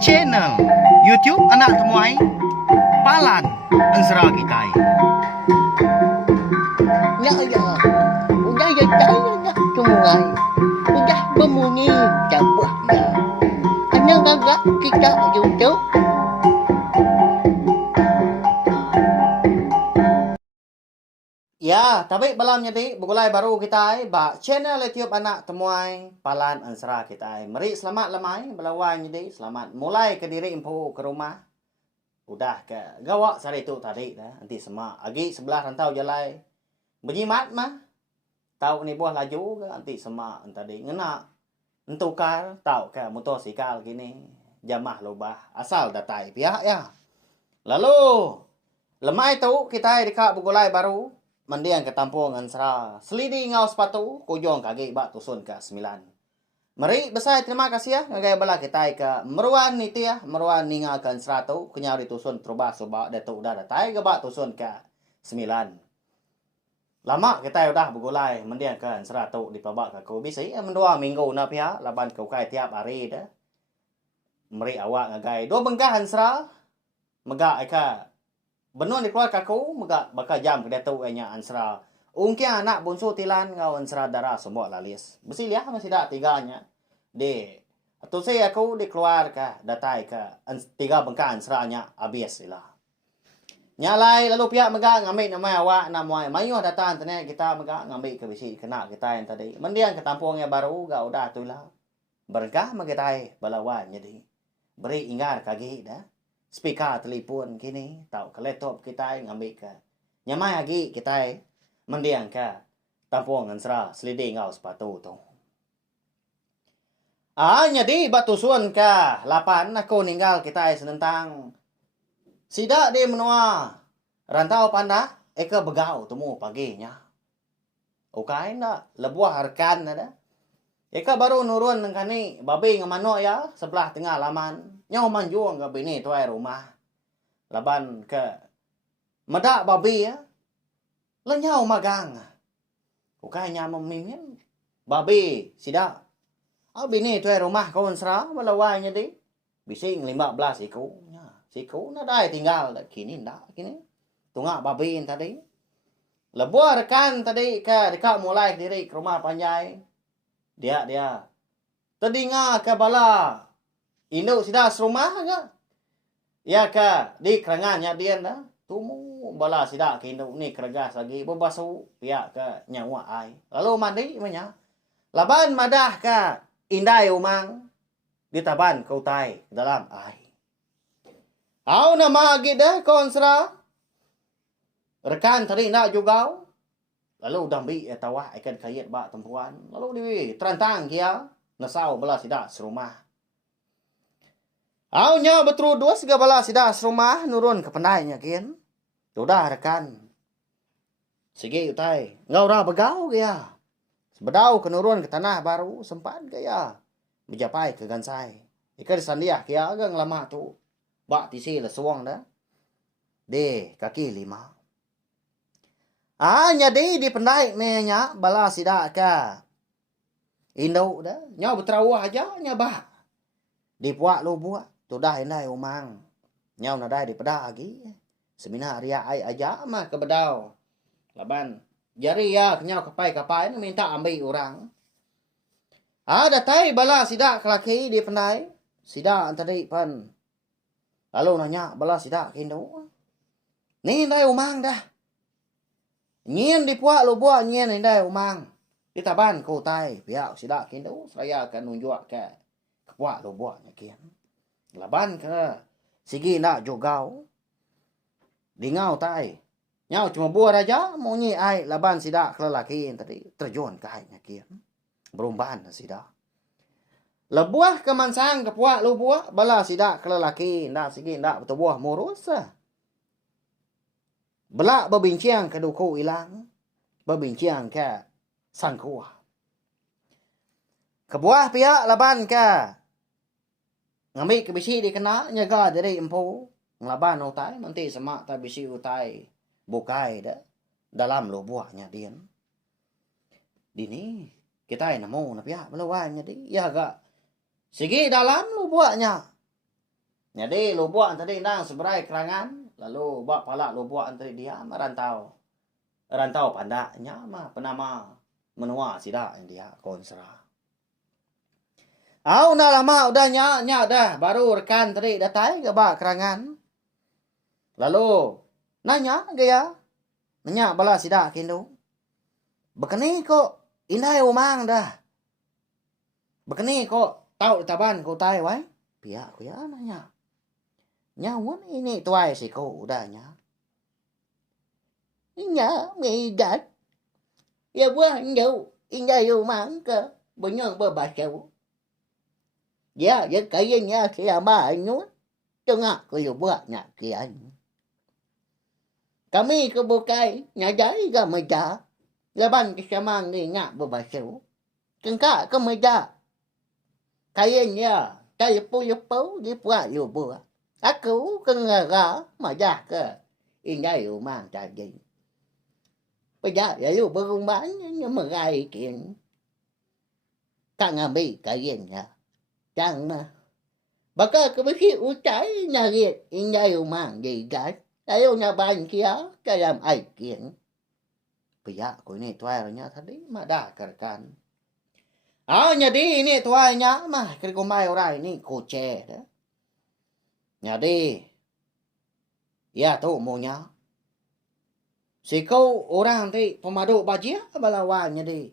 Channel YouTube Anak Temuai Palan Ansara Kitai. Ya ya, udah ya saya dah sungai, udah berbunyi cabut ya. Ada gagak kita YouTube. Ya, tapi balam jadi begulai baru kita ba channel YouTube Anak Temuai Palan Ansara kita. Mari selamat lemai belawan jadi selamat mulai ke diri impu ke rumah. Udah ke gawak sari itu tadi dah. Nanti semua agi sebelah rantau jalai. Berjimat mah. Tahu ni buah laju ke nanti semua tadi ngena. Entukar tahu ke motosikal gini. Jamah lubah asal datai pihak ya. Lalu lemai tu kita dekat begulai baru. Mandiang ke tampung Ansara. Selidi ngau sepatu, kujong kaki bak tusun ke 9. Mari besar terima kasih ya. Ngagai bala kita ke meruan itu ya. Meruan ninga ke Ansara tu. Kenyau ditusun terubah subak datuk udah datai ke bak tusun ke 9. Lama kita udah begulai. Mandiang ke Ansara tu dipabak ke ku. Bisi mendua minggu na pihak. Laban kau kai tiap hari dah. Mari awak ngagai. Dua bengkah Ansara. Megak eka. Benon di keluar kaku, megak bakal jam ke datuk nya Ansara. Ungkia anak bunsu tilan ngau Ansara darah semua lalis. Besi liah masih dak tiganya. Di atau saya aku di keluar ke datai ke tiga bengkak Ansara nya habis lah. Nyalai lalu pihak megak ngambil nama awak nama mayu datang tanya kita megak ngambil ke bisi kena kita yang tadi. Mendiang ke tampungnya baru gak udah tu lah. Berkah magitai balawan jadi. Beri ingat kagi dah. Speaker telefon kini tahu ke laptop kita ngambil ke nyamai lagi kita mendiang ke tampung Ansara seliding ngau sepatu tu. Jadi batu suan ke 8 aku ninggal kita senentang sidak di menua rantau pandah eka begau temu paginya. Ukai nak lebuah harkan ada. Eka baru nurun kani babi ngamano ya sebelah tengah laman. Nyau manjuang ke bini tuai rumah. Laban ke medak babi ya. Lenyau magang. Ukanya memimpin. Babi sidak. Bini tuai rumah kau Ansara melawainya di. Bising 15 siku. Siku na dai tinggal. Kini ndak kini. Tungak babi tadi. Lebuah rekan tadi ke dekat mulai diri ke rumah panjai. Dia. Tedinga ke bala. Induk sudah serumah ke? Ya ke? Di kerangannya dia dah. Tumu bala sidak ke induk ni keregas lagi. Berbasu pihak ke nyawa ai. Lalu mandi manya. Laban madah ke indai umang. Ditaban kau tai dalam ai. Au nama lagi dah kau Ansara. Rekan tadi nak juga. Lalu dambi tawah ikan kayat bak tempuan. Lalu di terantang kia. Nasau bala sidak serumah. Aunya betul dua siga bala sidak serumah nurun ke pendainya kian. Sudah rekan. Sige utai. Ngau dah begau kaya. Sebedau ke nurun ke tanah baru sempat kaya. Mencapai ke gansai. Ika disandiah kaya agang lama tu. Bak tisi lah suang dah. Di kaki 5. Nyadi di pendai menya bala sidak ka. Indau dah. Nyau berterawah aja nyabah. Di puak lu buat. Tudah indai umang. Nyau nadai di pedah lagi. Semina ria ai aja mah ke bedau. Laban. Jari ya nyau kapai-kapai ni minta ambil orang. Datai bala sidak kelaki di pendai. Sidak tadi pan. Lalu nanya bala sidak indau. Ni indai umang dah. Nyien di puak lu buat nyien indai umang. Kita ban kau tai pihak sidak indau. Saya akan nunjuk ke puak lu buatnya kian. Laban ke sigi nak jogau. Dingau tai. Nyau cuma buat aja mau nyi ai laban sidak kelelaki tadi terjun ke airnya kian. Berumban sidak. Lebuah ke mansang ke puak lu buat bala sidak kelelaki ndak sigi ndak betul buah murus. Belak berbincang ke duku ilang. Berbincang ke sangkuah. Kebuah pihak laban ke ngambil ke bisi dikena nyaga dari empu ngelaban utai nanti semak tak bisi utai bukai dah dalam lo buahnya dia dini kita namo na pihak melawannya di ya gak Sigi dalam lu buatnya. Jadi lu buat tadi nang seberai kerangan, lalu buat pala lu buat tadi dia merantau. Rantau pandaknya mah penama menua sida dia konsra. Udah lama udah nyak dah baru rekan tadi datai ke bak kerangan. Lalu nanya gaya. Nanya bala sida kindu. Bekeni kok indai umang dah. Bekeni kok tahu taban kau tai wai. Pihak ku ya nanya. Nyawan ini tuai si kau udah nya. Nya megat. Ya buah jauh. Indai umang ke. Benyang berbasau. Ya kayaknya siapa nyut. Tengah kalau buat nak kian. Kami kebukai nyadai ke meja. Laban kesamang ni ngak berbasau. Kengkak ke meja. Kayaknya saya lepu-lepu di buat buat. Aku kengara majah ke. Indai umang tadi. Bây giờ lu berumah nhưng mà gai kiện. Kang ambil kayaknya. Chẳng mà. Baka kebeki ucai nyarit indai umang di gas. Ayo nyabain kia ke dalam ai kiện. Bây giờ của ini tuai rồi nhá tadi mà đã kerkan. Jadi ini tuainya mah kerkomai orang ini koce dah. Jadi ya tu maunya. Si kau orang ti pemadu bajia balawannya di.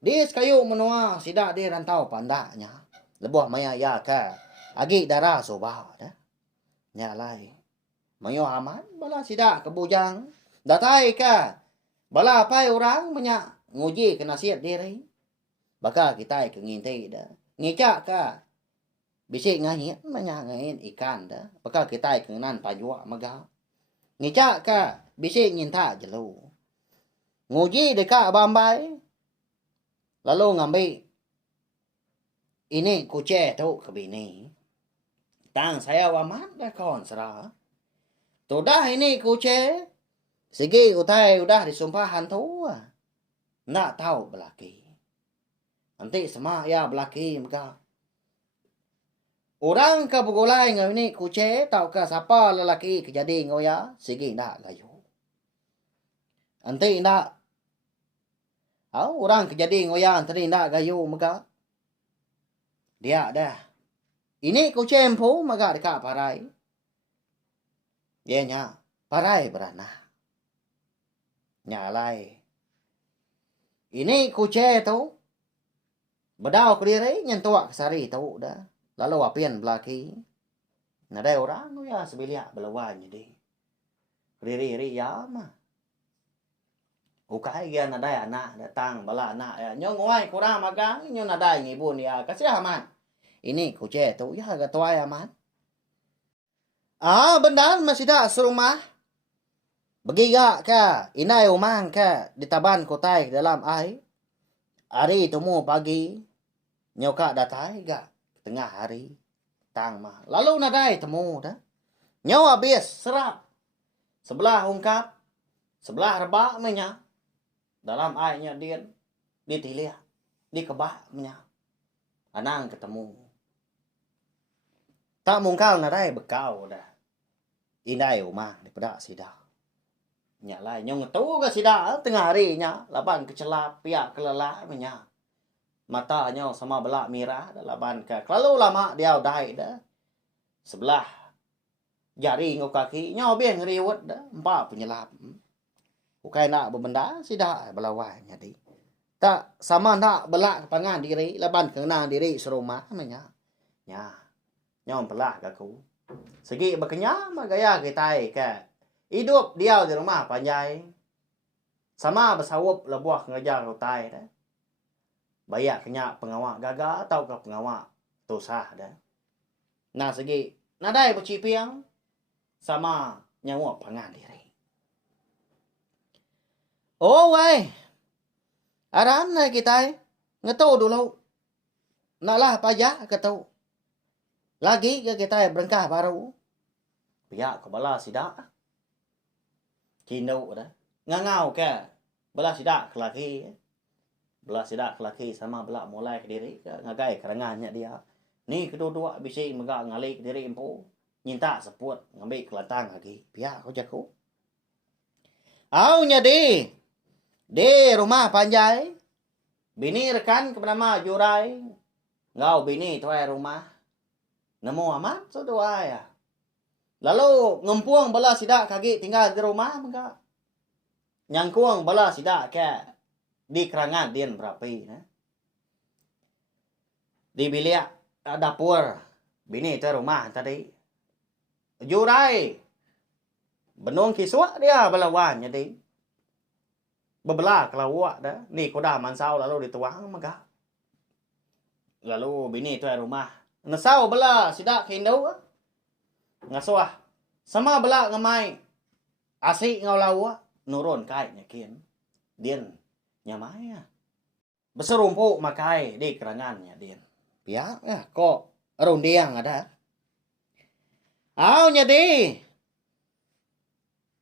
Dia sekayu menua sida dia rantau pandaknya. Lebuh maya ya ka. Agi darah soba dah. Nyalai. Mayo aman bala sida kebujang. Datai ka. Bala pai orang banyak nguji ke nasihat diri. Baka kita kengintai dah. Ngicak ka. Bisik ngahit banyak ngahit ikan dah. Baka kita kenan pajua maga. Ngicak ka. Bisik nyinta jelu. Nguji dekat Bambai. Lalu ngambil. Ini kucing tu ke bini. Tang saya wamat dah kawan serah. Tu dah ini kucing. Segi utai udah disumpah hantu. Nak tahu belaki. Nanti semua ya belaki muka. Orang ke bugulai ngau ini kucing. Tahu ke siapa lelaki kejadi ngau ya. Segi nak gayu. Nanti nak. Orang kejadi ngoyan tadi nak gayu muka. Dia dah. Ini kucing pun maka dekat parai. Dia nya parai beranah. Nyalai. Ini kucing tu. Bedau ke diri nyentuak kesari tu dah. Lalu apian belaki. Nadai orang tu ya sebiliak belawan jadi. Riri ya mah. Ukai dia nadai anak datang bala anak ya. Nyo ngoai kurang magang nyo nadai ngibun ya. Kasih aman. Ini kucing tu ya agak tua aman. Benar masih dah serumah. Begiga ka. Inai umang ka. Ditaban kotai dalam air. Hari temu pagi. Nyo ka datai ga. Tengah hari. Tang mah. Lalu nadai temu dah. Nyo habis serap. Sebelah ungkap. Sebelah rebak menyak. Dalam airnya dia ditilik, dikebaknya. Anang ketemu. Tak mungkal nadai bekau dah. Indai umah daripada sida. Nyalai nyong tu ke sida tengah harinya. Laban kecelap pihak kelelak menyak. Matanya sama belak mirah laban ke. Lalu lama dia udai dah. Sebelah jari ngau kaki. Nyaw biang riwet dah. Empat penyelap. Bukan nak berbenda, tidak belawan jadi. Tak sama nak belak kepangan diri, laban kenang diri serumah namanya. Ya. Nyom pelak aku. Segi berkenya magaya kita ke. Hidup dia di rumah panjai. Sama bersawup lebuah ngajar hutai dah. Bayak kenya pengawak gagal atau ke pengawak tosah dah. Nah segi nadai bercipiang sama nyawa pangan diri. Oh wai. Aran na kita ngetau dulu. Nalah pajak ketau. Lagi ke kita berengkah baru. Pihak kepala sidak. Kino dah. Ngangau ke. Belah sidak kelaki. Belah sidak kelaki sama belah mulai ke diri. Ngagai kerengannya dia. Ni kedua-dua bising megak ngalik diri empu. Nyinta seput ngambil kelantang lagi. Pihak kau jago. Au nyadi. Di rumah panjai. Bini rekan bernama Jurai. Ngau bini tuai rumah. Nemu amat so dua ya. Lalu ngempuang bala sidak kaki tinggal di rumah enggak. Nyangkuang bala sidak ke di kerangan dian berapi. Di bilik dapur bini tu rumah tadi. Jurai. Benung kiswak dia belawan jadi. Bebelah kelawak dah. Ni koda mansau lalu dituang maka. Lalu bini tu rumah. Nasau bela sidak hindau. Ngasuah. Sama bela ngamai. Asik ngau lawa. Nurun kai nyakin. Dian nyamai ya. Beserumpuk makai di kerangannya dian. Pihak ya kok rundiang ada. Au nyadi.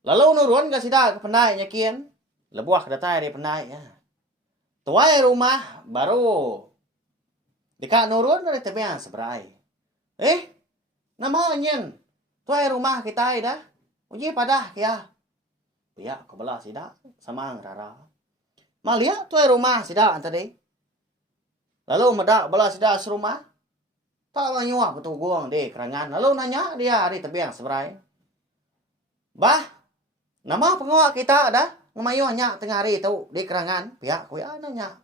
Lalu nurun ke sidak ke pendai nyakin. Lebuah datai di pendai ya. Tuai rumah baru. Dekat nurun dari tepian seberai. Nama nyen. Tuai rumah kita dah. Uji padah kia. Pihak ke belah sidak sama rara. Malia tuai rumah sidak tadi. Lalu medak belah sidak serumah. Tak menyuah betul guang di kerangan. Lalu nanya dia di tepian seberai. Bah, nama pengawak kita dah. Ngamayuhnya tengah hari tu di kerangan. Pihak kuya nanya.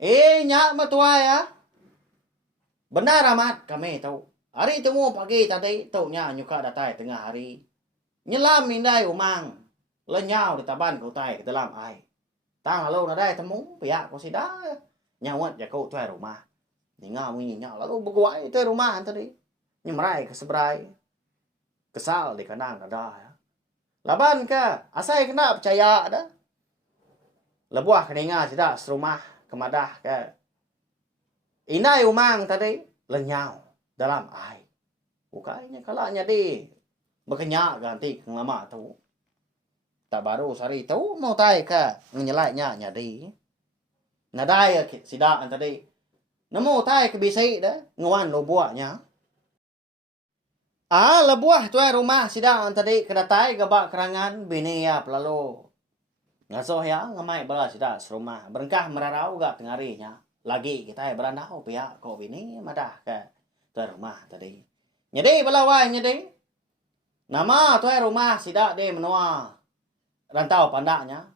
Nyak metua ya. Benar amat kami tahu. Hari temu pagi tadi tu nya nyuka datai tengah hari. Nyelam mindai umang. Lenyau di taban kau tai ke dalam air. Tang lalu nadai temu pihak kau sida. Nyawat ya kau tuai rumah. Ninga munyinya lalu berguai tuai rumah tadi. Nyemrai ke seberai. Kesal di kandang kada ya. Laban ke asai kena percaya dah. Lebuah keninga sida serumah kemadah ke. Inai umang tadi lenyau dalam air. Bukanya kalanya di berkenyak ganti ke lama tu. Tak baru sari tu mau tai ke nyelainya nyadi. Nadai sida tadi. Nemu tai ke bisi dah nguan lo buahnya. Lebuah tuai rumah sida tadi kedatai gebak kerangan bini ya lalu. Ngasuh ya ngamai bala sida serumah. Berengkah merarau gak tengarinya. Lagi kita berandau pihak kau bini madah ke tuai rumah tadi. Nyedi belawai nyedi. Nama tuai rumah sida di menua rantau pandaknya.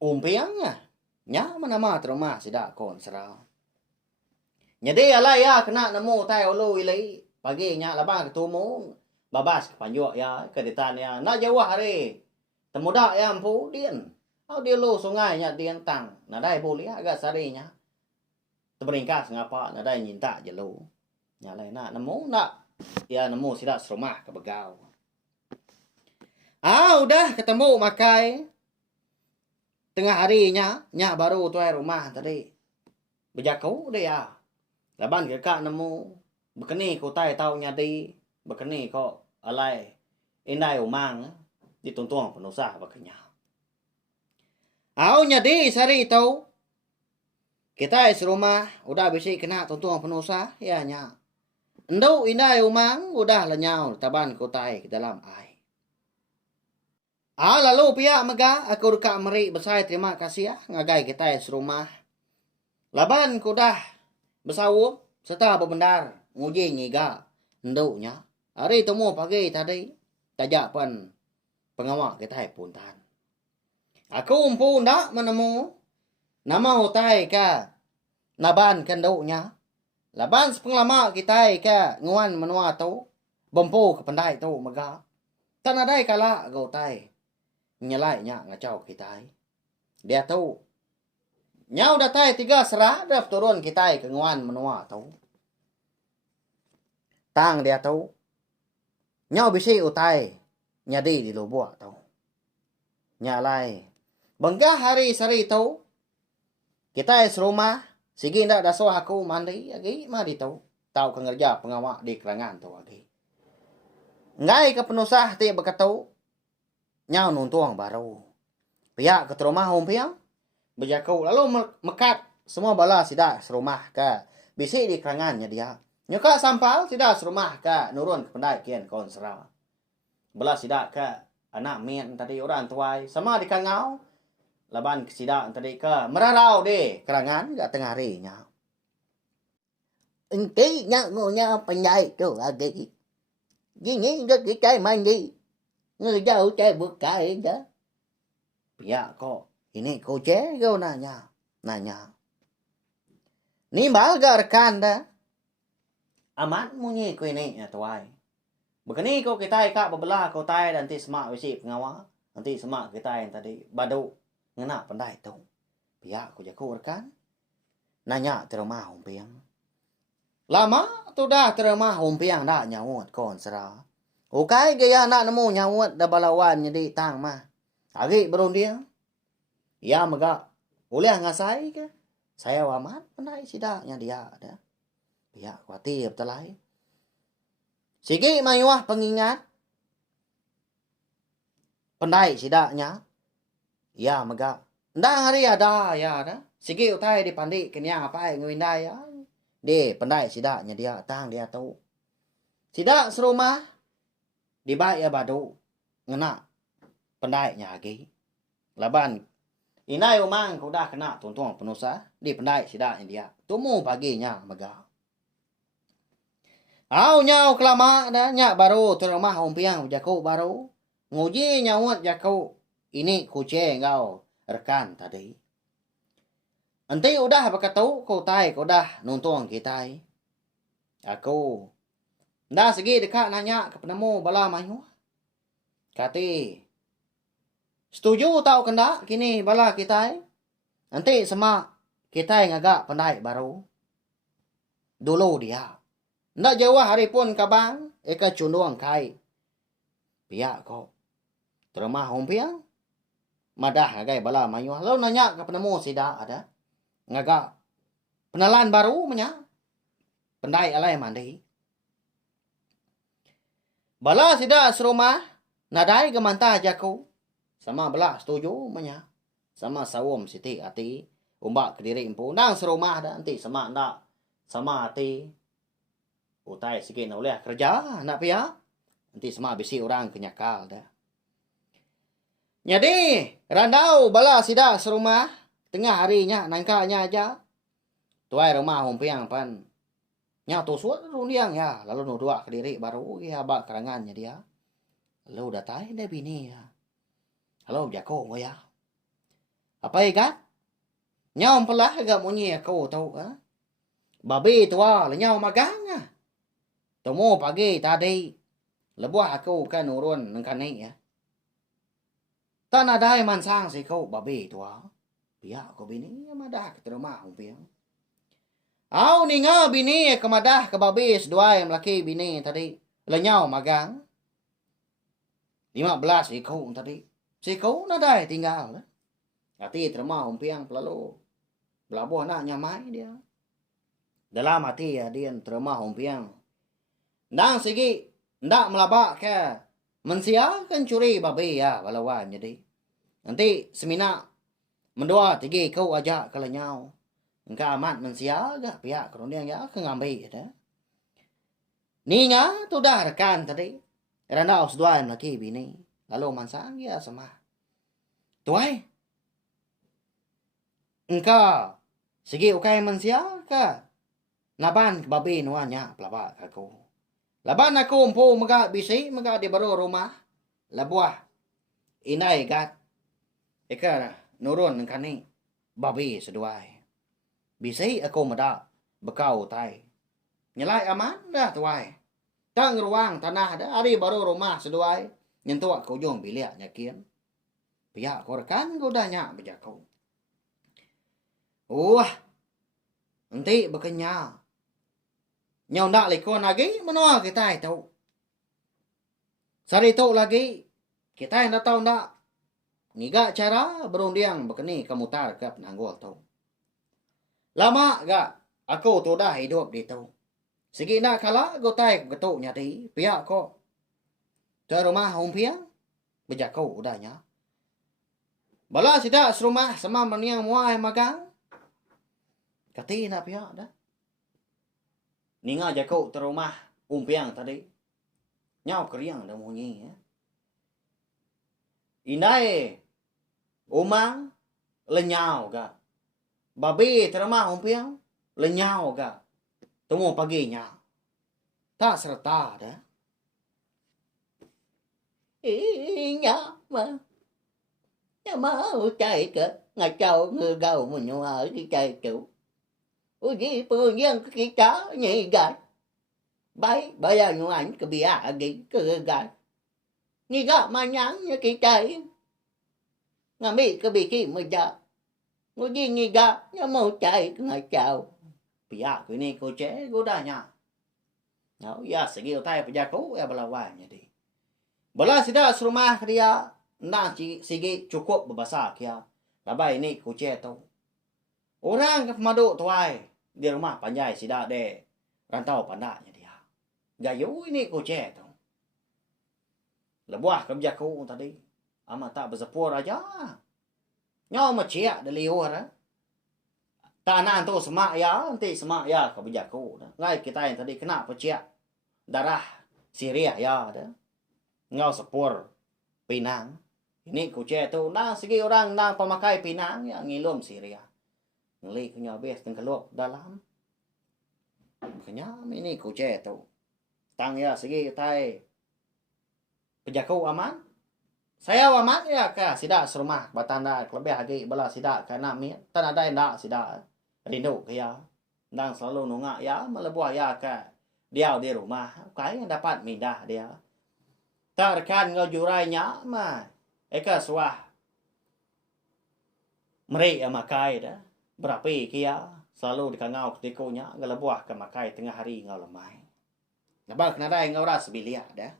Umpiangnya. Nya menama rumah sida kon serau. Nyedi alai ya kena nemu tai ulu ilai. Pagi nya labang ketemu. Babas kepanjuk ya keditan ya. Nak jauh hari. Temudak ya empu dian. Dia lu sungai nya dian tang. Nadai boleh agak sarinya. Terberingkas ngapa nadai nyinta je lu. Nyalai nak nemu nak. Ya nemu sidak serumah ke begau. Udah ketemu makai. Tengah harinya. Nya baru tuai rumah tadi. Berjakau dia. Laban kekak nemu. Bekeni ko tai tau nyadi. Bekeni ko alai. Indai umang. Dituntung penusah bekenya. Nyadi sari tau. Kita serumah. Udah bisi kena tuntung penusah. Ya nya. Endau indai umang. Udah lenyau taban ko tai ke dalam air. Lalu pihak mega. Aku dekat merik besar terima kasih ya. Ngagai kita serumah. Laban ko dah. Bersawuk. Serta berbendar. Nguji ngiga. Enduknya. Hari temu pagi tadi. Tajak pun. Pengawak kita puntan. Aku pun tak menemu. Nama hotai ke. Naban kenduknya. Laban sepenglama kita ke. Nguan menua tu. Bempu ke pendai tu mega. Tak nadai kala hotai. Nyelainya ngacau kita. Dia tu. Nyau datai 3 serah. Dah turun kita ke nguan menua tu. Tang dia tu. Nyau bisi utai. Nyadi di lubuk tu. Nyalai. Benggah hari sari tu. Kita serumah. Sigi ndak dasuh aku mandi. Lagi mandi tu. Tahu kengerja pengawak di kerangan tu lagi. Ngai ke penusah ti berkatu. Nyau nuntuang baru. Pihak ke rumah umpiang. Berjakau. Lalu mekat semua bala sida serumah ka bisi di kerangannya dia. Nyoka sampal sida serumah ka nurun ke pendai kian kon sera. Bala sida ka anak mien tadi orang tuai sama di kangau. Laban ke sida tadi ka merarau de kerangan ga tengah hari nya. Enti nya ngonya pandai tu lagi. Gini dah kita mandi. Ngejauh cai bukai dah. Ya kok ini kau kau nanya. Ni bal ga rekan dah. Amat munyi ko ini ya tuai. Begini kau kita ka bebelah kau tai dan nanti semak wisi pengawa. Nanti semak kita yang tadi badu ngena pandai tu. Pihak ko jago rekan. Nanya terima humpiang. Lama tu dah terima humpiang dah nyawut kon sera. Ukai gaya nak nemu nyawut dah balawan jadi tang mah. Agi berundiang. Ya maga boleh ngasai ke? Saya wamat pandai sidaknya dia ada. Pihak khawatir terlai. Sige mayuah pengingat. Pandai sidaknya. Ya maga. Nda hari ada ya ada. Sige utai dipandi kenyang apa yang ngwindai ya. De pandai sidaknya dia tang dia tahu. Sidak serumah dibai ya badu ngena pandai nya lagi. Laban inai umang kau dah kena tuntung penusa di pandai sidaknya dia. Tumu paginya maga. Au nyau kelama dah nya baru tu rumah humpiang jaku baru. Nguji nyawut jaku ini kucing kau rekan tadi. Nanti udah berkatau kau tai kau dah nuntung kita. Aku dah segi dekat nanya ke penemu bala mayu. Kati setuju tau kena kini bala kita. Nanti semak kita ngagak pandai baru. Dulu dia. Ndak jauh hari pun kabang eka cundung kai. Pihak kau. Terima humpiang. Madah ngagai bala mayu. Lalu nanya ke penemu sida ada. Ngagak penalan baru menya. Pendai alai mandi. Bala sida serumah. Nadai ke mantah jaku. Sama bala setuju menya. Sama sawum siti hati. Umbak kediri impu. Nang serumah dah nanti sama ndak. Sama hati. Utai sikit nak boleh kerja nak pihak. Nanti sama bisi orang kenyakal dah. Jadi randau bala sida serumah. Tengah harinya nangkanya aja. Tuai rumah humpiang pan. Nya tu suat rundiang ya. Lalu nudua ke diri baru ya bak kerangannya dia. Lalu datai dia bini ya. Lalu jako ya. Apa ikat? Nyau pelah agak munyi aku tahu ha. Babi tua lenyau magang ah. Temu pagi tadi. Lebuah aku kan urun nengkani ya. Tan ada mansang si kau babi tua. Pihak ko bini madah ke rumah humpiang. Au ninga bini ke madah ke babis dua yang laki bini tadi lenyau magang. 15 ikau tadi. Sikau nadai tinggal. Hati terima humpiang lalu belabuh nak nyamai dia. Dalam hati ya dia terima humpiang. Nang sigi ndak melabak ke mensia kan curi babi ya balawan jadi. Nanti semina mendua tinggi kau ajak kalau nyau. Engkau amat mensia gak pihak kerundiang ya ke ngambil ada. Ninga tu dah rekan tadi. Randau seduan lagi bini. Lalu mansang ya sama. Tuai. Engkau segi ukai mensia ke. Laban babi nuanya pelabak aku. Laban aku umpu mega bisi mega di baru rumah. Labuah. Inai gat. Eka nurun kani babi seduai. Bisi aku meda bekau tai. Nyelai aman dah tuai. Tang ruang tanah dah hari baru rumah seduai. Nyentuh aku jong bilik nyakian. Pihak korkan godanya bejakau. Wah. Nanti bekenya. Nyau ndak lekon lagi menua kita tahu. Sari tu lagi kita yang tahu ndak. Niga cara berundiang bekeni kemutar ke penanggul tu. Lama gak aku tu dah hidup di tu. Segi nak kala gotai getuk nyati pihak ko. Tu rumah humpiang bejakau udahnya. Bala sida serumah sama meniang muai magang. Kati na pihak dah. Ninga jako terumah umpiang tadi. Nyau keriang dah munyi ya. Indai umang lenyau ga. Babi terumah umpiang lenyau ga. Temu paginya. Tak serta dah. Nhớ mà mau chạy cơ ngài châu ngư gầu mà nhung ở đi chạy chủ ôi gì bữa nhiên cái chó nhị gái bay bây giờ nhung ảnh cái bia gì cái gái nhị gái mà nhắn như cái chạy ngà mi cái bị gì mà giờ ôi gì nhị gái nhớ mau chạy ngài châu Bia cái này cô chế cô đã nha. Nau ya segi utai pejaku ya belawanya di. Bala sida serumah dia na sigi cukup berbahasa kia. Labai ini kuce tu. Orang ke pemadu tuai di rumah panjai sida de rantau pandaknya dia. Gayu ini kuce tu. Lebuah kebijaku tadi. Ama tak bersepur aja. Nyaw macam de liur. Tanah tu semak ya, nanti semak ya kebijaku. Ngai kita yang tadi kena pecah darah Syria ya dah. Ngau sepur Pinang. Ini kuce tu nang segi orang nang pemakai Pinang yang ngilum Syria. Ngeli kunya bes tengkeluk dalam. Makanya ini kuce tu. Tang ya segi tai pejaku aman. Saya aman ya ka sida serumah batanda lebih lagi bala sida kana mi tan ada ndak sida rindu ke ya. Nang selalu nungak ya melebuah ya ka dia di rumah cái dapat mindah dia. Tarkan ngajurainya mah eka suah meri makai dah berapi kia selalu dikangau ketikonya ngelebuah ke makai tengah hari ngau lemai. Nabak nadai ngau ras bilia dah.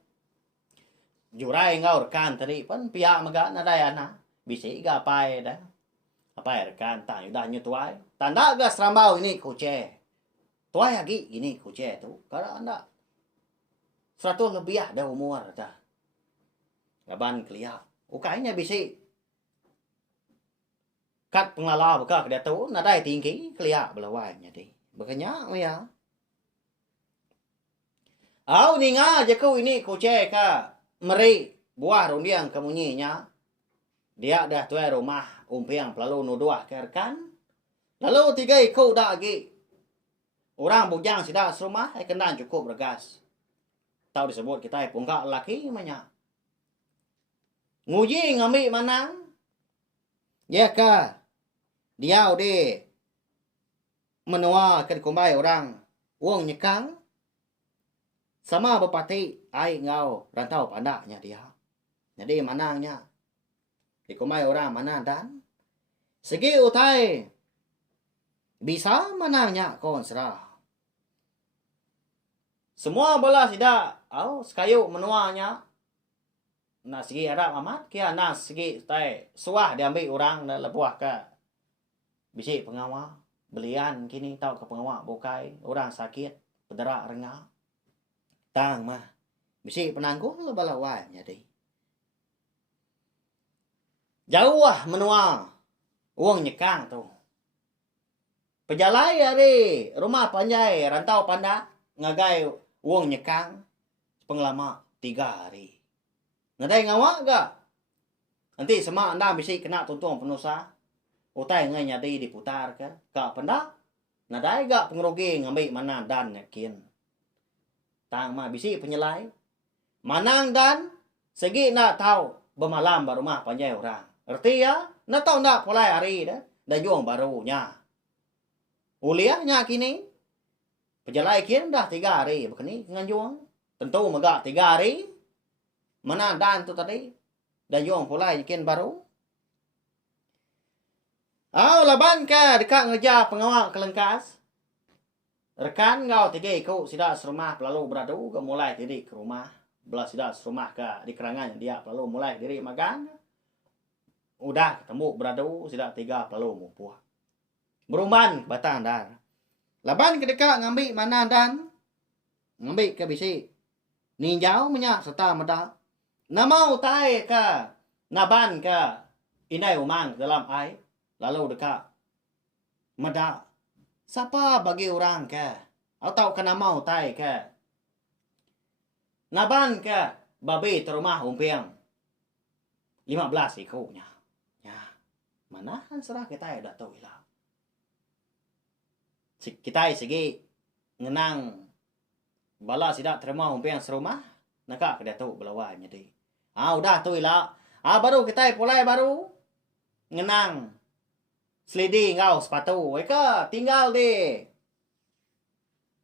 Jurai ngau rekan tadi pun pihak maga nadai ana bisi gapai dah. Apa rekan tak udah nyutuai. Tanda gas rambau ini kuce. Tuai lagi ini kuce tu. Kalau anda 100 lebih dah umur dah. Laban kelia. Ukainya bisi. Kat pengalala buka ke dia tu nadai tinggi kelia belawainya di. Bekanya ya. Au ninga jaku ini kuce ka meri buah rundiang kemunyinya. Dia dah tuai rumah umpiang lalu nuduah ke rekan. Lalu 3 ikut dah lagi. Orang bujang sidak serumah kendan cukup bergas. Tahu disebut kita punggak laki namanya. Nguji ngambil manang. Ya ka. Dia udah menua ke kumbai orang. Uang nyekang. Sama bupati ai ngau rantau pandaknya dia. Jadi manangnya. Di kumbai orang mana dan. Segi utai. Bisa manangnya konserah. Semua bola tidak, sekayu menuanya. Nah segi harap amat, kia nah segi tai suah diambil orang dan lebuah ke bisi pengawal. Belian kini tahu ke pengawal bukai, orang sakit, pederak rengah. Tang mah, bisi penanggung lebalawai jadi. Jauh lah menua, uang nyekang tu. Pejalai hari rumah panjai rantau pandak ngagai uang nyekang pengelama 3 hari. Nadai ngawak ga? Nanti sama anda bisa kena tuntung penusa. Utai ngai nyadi diputar ke? Ka pendak? Nadai ga pengerugi ngambil mana dan yakin. Tang mah bisa penyelai. Manang dan segi nak tahu bermalam baru rumah panjai orang. Erti ya? Nak tahu nak pulai hari dah. Dan juang barunya. Uliahnya kini. Pejalai kian dah 3 hari. Begini dengan juang. Tentu megak 3 hari. Mana dan tu tadi. Dan juang pulai kian baru. Laban ke dekat ngejar pengawal kelengkas. Rekan ngau 3 ikut sidak serumah lalu beradu. Ke mulai diri ke rumah. Belah sidak serumah ke di kerangan dia. Lalu mulai diri magang. Udah ketemu beradu. Sidak 3 lalu mupuah. Berumban batang dan. Laban ke dekat ngambil mana dan. Ngambil ke bisi. Ninjau minyak serta medak. Nama utai ke. Naban ke. Inai umang dalam air. Lalu dekat. Medak. Siapa bagi orang ke? Atau kena mau tai ke? Naban ke? Babi terumah umpiang 15 ikutnya. Ya, manahan serah kita udah tahu lah. Kita sige ngenang bala sidak terima umpiang serumah, nakak kada tahu belawanya deh. Udah tuh lah. Baru kita pulai baru ngenang selidi ngau sepatu. Eka tinggal di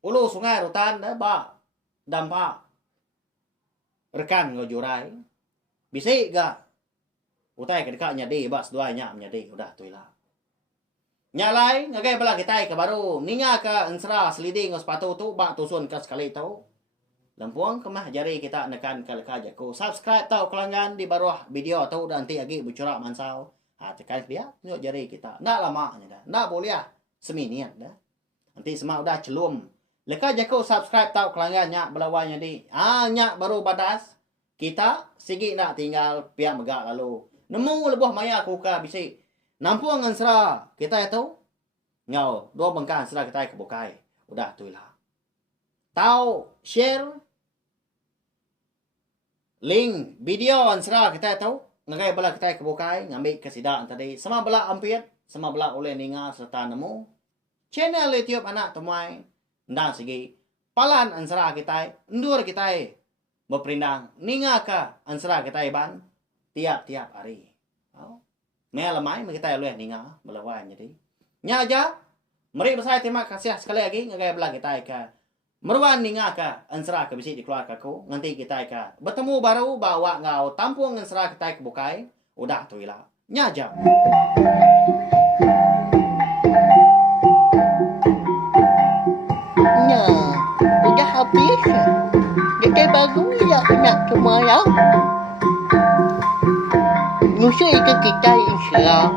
ulu sungai rutan dah ba dampak rekan ngojurai. Bisi ga utai ke dekatnya di bas duanya menjadi udah tuh lah. Nyalai ngagai bala kita ke baru ninga ke ensra selidi ngau sepatu tu ba tusun ke sekali tahu. Lampuang kemah jari kita nekan ke leka jaku. Subscribe tau kelanggan di bawah video tau nanti lagi bucurak mansau. Tekan dia nyok jari kita. Nak lama dah. Nak boleh seminian dah. Nanti semua udah celum. Leka jaku subscribe tau kelanggan nyak belawanya di. Nyak baru badas. Kita sigi nak tinggal pihak megak lalu. Nemu lebuh maya kuka bisi. Nampuang ansra kita itu. Ngau dua bengkak ansra kita kebukai. Udah tu lah. Tau share link video ansra kita tahu ngagai bala kita kebukai ngambil kesidaan tadi sama bala ampir sama bala oleh ninga serta nemu channel YouTube anak temai ndang segi palan ansra kita endur kita berperindang ninga ka ansra kita ban tiap-tiap hari me lamai kita oleh ninga belawan jadi nya aja mari besar terima kasih sekali lagi ngagai bala kita ka meruan ninga ka ansra ka bisi di keluarga ko nanti kita ka bertemu baru bawa ngau tampung ansra kita ke bukai udah tu lah nyaja Nah, udah habis. Jadi baru ya nak semua ya. Nusa itu kita insya